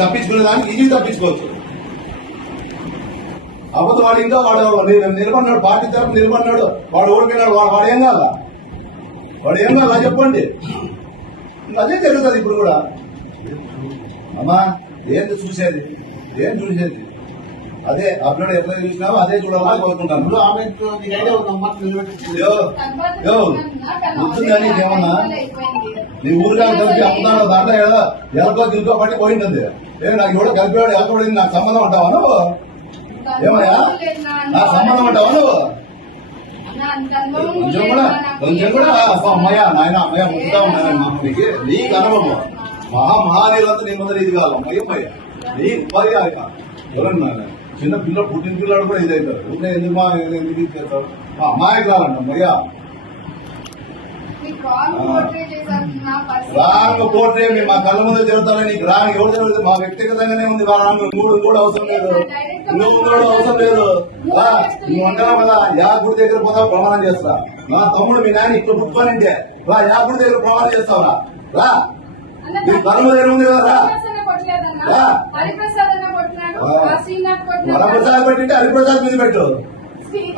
తప్పించుకునే దానికి ఇది తప్పించుకోవచ్చు అవతల వాడు ఇంకా వాడు నిలబడినాడు పార్టీ తరపు నిలబడినాడు వాడు ఓడిపోయినాడు వాడు ఏం కాదా వాడు ఏం కాదా చెప్పండి అదే జరుగుతుంది ఇప్పుడు కూడా అమ్మా ఏంది చూసేది ఏం చూసేది అదే అప్లోడ్ ఎప్పుడైతే చూసినావో అదే చూడాలని కోరుకుంటాను గుర్తుందా నీకేమన్నా నీ ఊరికాయ కలిపి అమ్ముతాను దాంట్లో ఏదో ఎలకో దిల్కో పట్టి పోయింటుంది ఏమి నాకు ఎవడో కలిపేవాడు ఎలకబడింది నాకు సంబంధం అంటావా నువ్వు ఏమయ్యా నాకు సంబంధం అంటావా నువ్వు కొంచెం కూడా కొంచెం కూడా అమ్మయ్య నాయన అమ్మయ్య ముందుగా ఉన్నానని నాకు నీకు నీకు అనుభవం మహా మహాదేవులంతా నీ ముందర ఇది కాదు అమ్మయ్య అమ్మయ్య నీ ఉపాధి ఎవరన్నా చిన్న పిల్లలు పుట్టిన పిల్లలు కూడా ఇదైతారు ఊరికే ఎందుకు మా ఎందుకు చేస్తారు మా అమ్మాయి కావాలండి అయ్యా రాంగ్ మా కళ్ళ ముందు జరుగుతారని నీకు రాంగ్ ఎవరు జరుగుతుంది మా వ్యక్తిగతంగానే ఉంది రాంగ్ మూడు కూడా అవసరం లేదు నువ్వు కూడా అవసరం లేదు నువ్వు అంటున్నావు కదా యాగుడి దగ్గర పోతావు ప్రమాణం చేస్తా నా తమ్ముడు మీ నాయన ఇక్కడ పుట్టుకోనింటే రా యాగుడి దగ్గర ప్రమాణం చేస్తావా రా నీ కళ్ళ ముందు జరుగుతుంది కదా రా హరిప్రసాద్ అన్న హరిప్రసాద్ మీద పెట్టు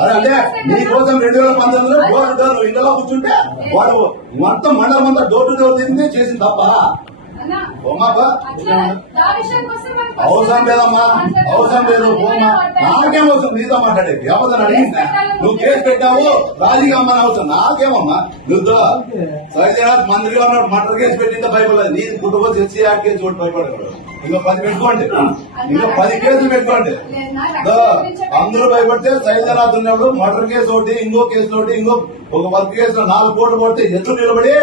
అదే నీ కోసం రెండు వేల పంతొమ్మిదిలో డోర్ డోర్ ఇంట్లో కూర్చుంటే వాడు మొత్తం మండలం అంతా డోర్ టు డోర్ తిరిగి చేసింది తప్ప అవసరం లేదమ్మా అవసరం లేదు నాకేం అవసరం నీతో మాట్లాడేది ఎవరిని అడిగినా నువ్వు కేసు పెట్టావు రాజీగా అమ్మని అవసరం నాకేమమ్మా నువ్వు సైజరాజ్ మందిరిగా ఉన్నాడు మటర్ కేసు పెట్టిందా భయపడలేదు నీ కుటుంబ శిక్ష యాక్ట్ కేసు కూడా భయపడకూడదు ఇంకా పది పెట్టుకోండి ఇంకా పది కేసులు పెట్టుకోండి అందరూ భయపడితే సైజరాజ్ ఉన్నప్పుడు మటర్ కేసు ఒకటి ఇంకో కేసు ఒకటి ఇంకో ఒక పది కేసులో నాలుగు కోట్లు కొడితే ఎదురు నిలబడి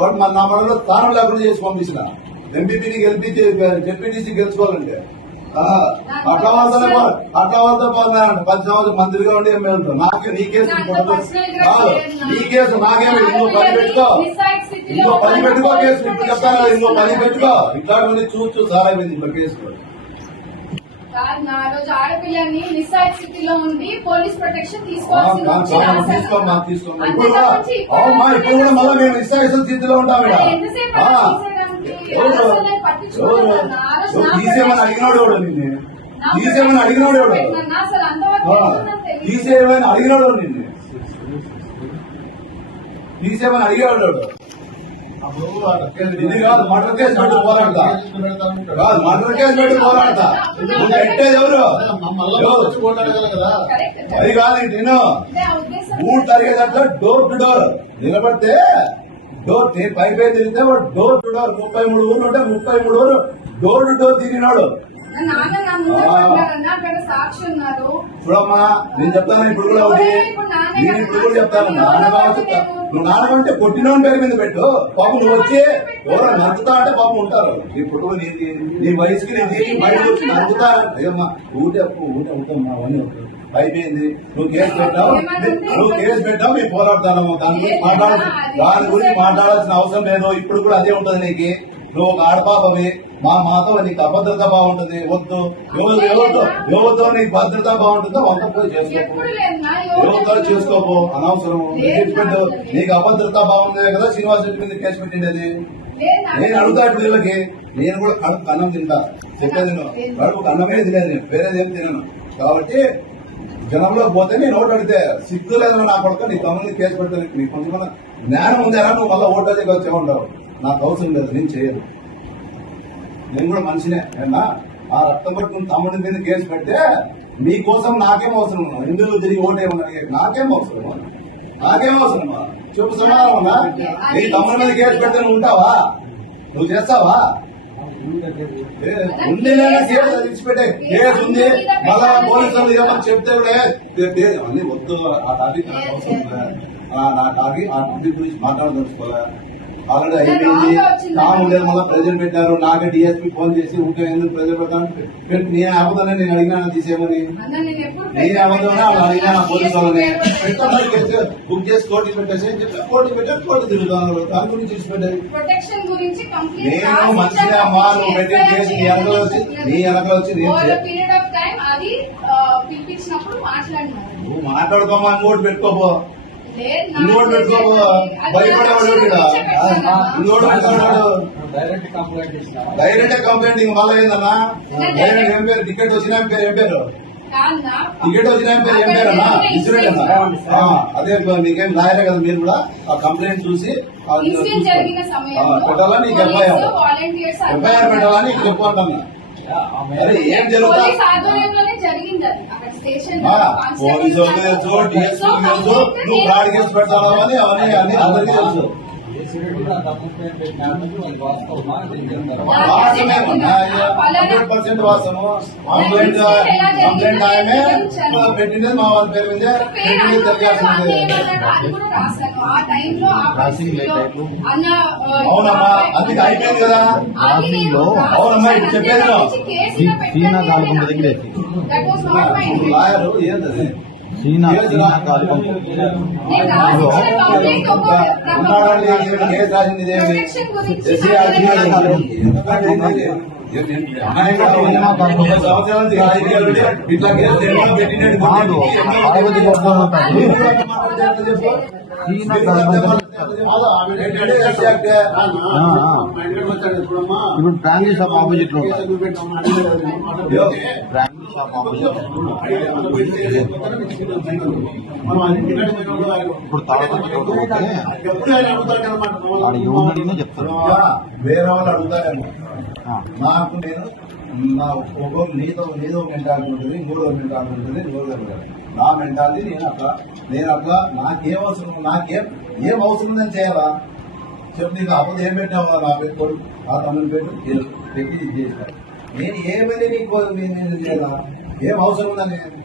వాడు నా మనలో స్థానం లేకుండా చేసి పంపించినా ఎంపీపీని గెలిపించి జెడ్పీటీసీ గెలుచుకోవాలంటే అట్లా వాళ్ళ అట్లా వాళ్ళతో పోతున్నారంట మంత్రిగా ఉండి ఎమ్మెల్యేతో నాకే నీ కేసు నీ కేసు నాకేమి ఇంకో పని పెట్టుకో ఇంకో పని పెట్టుకో కేసు ఇప్పుడు చెప్తాను ఇంకో పని పెట్టుకో ఇట్లాంటి చూచు సారైపోయింది ఇప్పుడు కేసు ఆడపిల్లని మిస్సైడ్ స్థితిలో ఉండి పోలీస్ ఇప్పుడు కూడా మళ్ళీ మేము మిస్సైడ్ స్థితిలో ఉంటాం తీసేయమని అడిగినాడు ఎవడు నిన్ను తీసేయమని అడిగినాడు ఎవడు తీసేయమని అడిగినాడు నిన్ను తీసేయమని అడిగాడు అప్పుడు ఇది కాదు మర్డర్ కేసు పెట్టి పోరాడతా కాదు మర్డర్ కేసు పెట్టి పోరాడతా నువ్వు పెట్టేది ఎవరు అది కాదు నేను ఊరు తరిగేదంటే డోర్ టు డోర్ నిలబడితే డోర్ పై పై తిరిగితే వాడు డోర్ టు డోర్ ముప్పై మూడు ఊర్లు ఉంటే ముప్పై మూడు ఊరు డోర్ టు డోర్ తిరిగినాడు చూడమ్మా నేను చెప్తాను ఇప్పుడు కూడా ఒకటి నేను ఇప్పుడు కూడా చెప్తాను నాన్నగా చెప్తా నువ్వు నాన్న అంటే కొట్టిన పేరు మీద పెట్టు పాపం నువ్వు వచ్చి ఎవరో నచ్చుతా అంటే పాపం ఉంటారు నీ పుట్టుకు నీది నీ వయసుకి నీది బయట నచ్చుతా అయ్యమ్మా ఊటే ఊటే ఉంటాం అవన్నీ అయిపోయింది నువ్వు కేసు పెట్టావు నువ్వు కేసు పెట్టావు మేము పోరాడతాను దాని గురించి మాట్లాడాల్సిన దాని గురించి మాట్లాడాల్సిన అవసరం లేదు ఇప్పుడు కూడా అదే ఉంటుంది నీకు నువ్వు ఒక ఆడపాపవి మా మాతో నీకు అభద్రత బాగుంటుంది వద్దు ఎవరు ఎవరితో నీకు భద్రత బాగుంటుందో వాళ్ళతో చేసుకోకు ఎవరితో చేసుకోకు అనవసరం నీకు అభద్రత బాగుంది కదా శ్రీనివాస రెడ్డి మీద కేసు పెట్టిండేది నేను అడుగుతాడు పిల్లలకి నేను కూడా కడుపు కన్నం తింటా చెప్పేది కడుపు కన్నమే తినేది నేను వేరేది ఏం తినను కాబట్టి జనంలో పోతే నేను ఓటు అడితే సిగ్గు లేదు నా కొడుకు నీ తమ్ముడిని కేసు పెడతాను నీ కొంచెం జ్ఞానం ఉంది అలా నువ్వు మళ్ళీ ఓటు అదే వచ్చే ఉండవు నాకు అవసరం లేదు నేను చేయదు నేను కూడా మనిషినే ఏమన్నా ఆ రక్తం పట్టుకుని తమ్ముడి మీద కేసు పెడితే మీకోసం నాకేం అవసరం హిందువులు తిరిగి ఓటేమన్నా నాకేం అవసరం నాకేం అవసరం చెప్పు సమాధానం ఉన్నా నీ తమ్ముడి మీద కేసు పెడితే నువ్వు ఉంటావా నువ్వు చేస్తావా ఉంది ఉంది మళ్ళా పోలీసులు ఇవ్వమని చెప్తే కూడా అన్ని వద్దు ఆ టాపిక్ అవసరం నా టాపిక్ ఆ టాపిక్ గురించి మాట్లాడదలుచుకోవాలి ఆల్రెడీ అయిపోయింది కాము మళ్ళీ ప్రెజర్ పెట్టారు నాకే డిఎస్పీ ఫోన్ చేసి ఊకే ఎందుకు ప్రెజర్ పెడతాను నేను అబద్ధానే నేను అడిగినా తీసేమని నేను అబద్ధమే వాళ్ళు అడిగినా పోలీసు వాళ్ళని బుక్ చేసి కోర్టు పెట్టేసి కోర్టు పెట్టారు కోర్టు తిరుగుతాను దాని గురించి చూసిపెట్టారు నేను మంచిగా మా నువ్వు పెట్టే కేసు నీ ఎలకలు వచ్చి నీ ఎలకలు వచ్చి నేను నువ్వు మాట్లాడుకోమా ఇంకోటి పెట్టుకోపో నోట్ పెట్టుకోవా భయపడేవాడు నోట్ పెట్టుకున్నాడు డైరెక్ట్ కంప్లైంట్ ఇంకా మళ్ళీ ఏందన్నా డైరెక్ట్ ఏం టికెట్ వచ్చిన పేరు ఏం టికెట్ వచ్చిన పేరు ఏం పేరు అన్నా అదే నీకేం లాయరే కదా మీరు కూడా ఆ కంప్లైంట్ చూసి పెట్టాలా నీకు ఎఫ్ఐఆర్ ఎఫ్ఐఆర్ పెట్టాలా నీకు చెప్పు అంటాను ఏం జరుగుతుంది పోలీసు తెలుసు డిఎస్పీ తెలుసు నువ్వు బ్రాడ్ కేసు పెట్టాలని అవన్నీ అన్ని అందరికీ తెలుసు వాసమే పర్సెంట్ వాసము కంప్లైంట్ కంప్లైంట్ ఆయనే మా వాళ్ళ పేరు మీద అవునమ్మా అందుకే అయిపోయింది కదా అవునమ్మా ఇప్పుడు చెప్పేది లాయరు ఏంటది సీనా సీనా కాలుకుంట నేను రాసిన కంప్లైంట్ ఒక ఉన్నాడండి ఈవిడ కేసు రాసింది ఇదేమి ప్రొటెక్షన్ గురించి ఎస్సీ ఆర్టీ సంవత్సరాల నుంచి రాజకీయాలు ఉండి ఇట్లా కేసు ఎన్నో పెట్టినట్టు కాదు, పార్వతి గొప్ప ఉంటాడు. సీనా కాలుకుంట ఇప్పుడు బ్రాంచీ షాప్ ఆపోజిట్ లో ఇప్పుడు వేరే వాళ్ళు అడుగుతారని నాకు నేను నా ఒక్కో నీతో నీదో మెంటాలిటీ ఉంటుంది మూడో మెంటాలిటీ ఉంటుంది ఇంకోదో నా మెంటాలిటీ నేను అట్లా నేను అట్లా నాకేం అవసరం నాకేం ఏం అవసరం ఉందని చేయాలా చెప్పి నీకు అప్పుడు ఏం పెట్టావు నా పెట్టుకోడు ఆ తమ్ముడు పెట్టు పెట్టి ఇది చేస్తాను నేను ఏమని నీకు నేను ఏం అవసరం ఉందా నేను